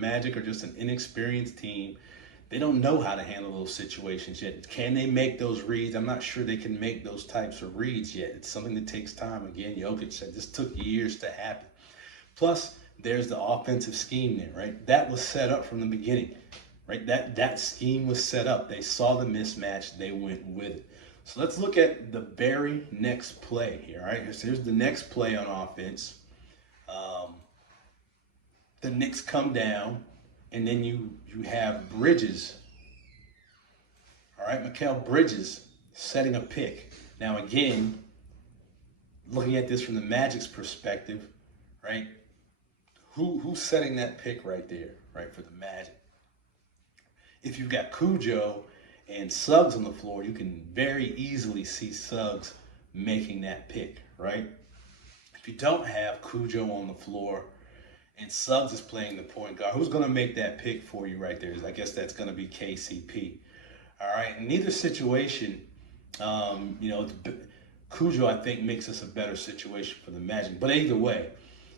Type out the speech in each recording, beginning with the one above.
Magic are just an inexperienced team. They don't know how to handle those situations yet. Can they make those reads? I'm not sure they can make those types of reads yet. It's something that takes time. Again, Jokic said this took years to happen. Plus, there's the offensive scheme there, right? That was set up from the beginning, right? That scheme was set up. They saw the mismatch. They went with it. So let's look at the very next play here, all right? So here's the next play on offense. The Knicks come down, and then you have Bridges, all right? Mikal Bridges setting a pick. Now, again, looking at this from the Magic's perspective, right? Who's setting that pick right there, right, for the Magic? If you've got Cujo and Suggs on the floor, you can very easily see Suggs making that pick, right? If you don't have Cujo on the floor and Suggs is playing the point guard, who's going to make that pick for you right there? I guess that's going to be KCP. All right, in either situation, Cujo, I think, makes us a better situation for the Magic. But either way,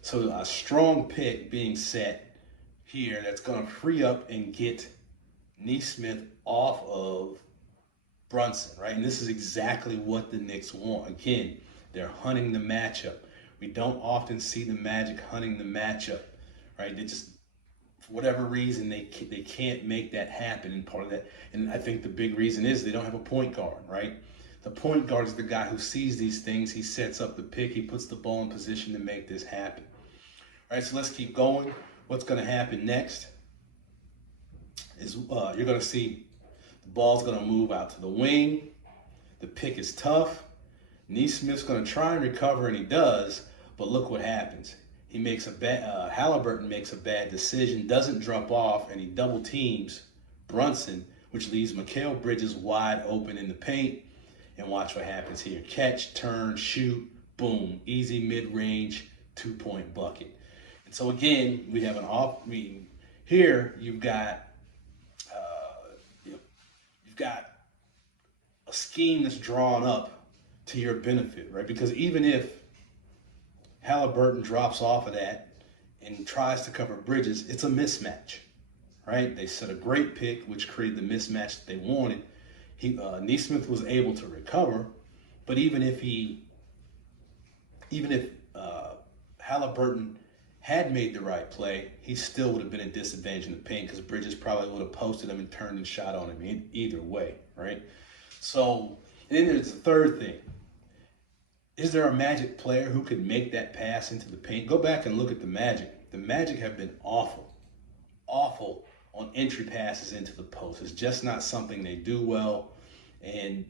so a strong pick being set here that's going to free up and get Nesmith off of Brunson, right? And this is exactly what the Knicks want. Again, they're hunting the matchup. We don't often see the Magic hunting the matchup, right? They just, for whatever reason, they can't make that happen. And part of that, and I think the big reason is they don't have a point guard, right? The point guard is the guy who sees these things. He sets up the pick. He puts the ball in position to make this happen. All right, so let's keep going. What's going to happen next is you're going to see the ball's going to move out to the wing. The pick is tough. Nesmith's going to try and recover, and he does, but look what happens. He makes a bad, Halliburton makes a bad decision, doesn't drop off, and he double teams Brunson, which leaves Mikal Bridges wide open in the paint. And watch what happens here. Catch, turn, shoot, boom. Easy mid-range, 2-point bucket. And so again, we have an here you've got you've got a scheme that's drawn up to your benefit, right? Because even if Halliburton drops off of that and tries to cover Bridges, it's a mismatch, right? They set a great pick, which created the mismatch that they wanted. Nesmith was able to recover, but even if Halliburton had made the right play, he still would have been at disadvantage in the paint because Bridges probably would have posted him and turned and shot on him either way, right? So, and then there's the third thing. Is there a Magic player who could make that pass into the paint? Go back and look at the Magic. The Magic have been awful on entry passes into the post. It's just not something they do well, and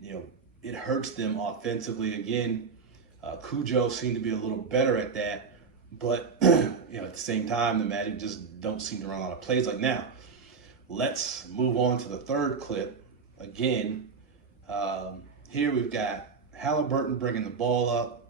it hurts them offensively. Again, Cujo seemed to be a little better at that, but at the same time, the Magic just don't seem to run a lot of plays like now. Let's move on to the third clip. Again, here we've got Halliburton bringing the ball up.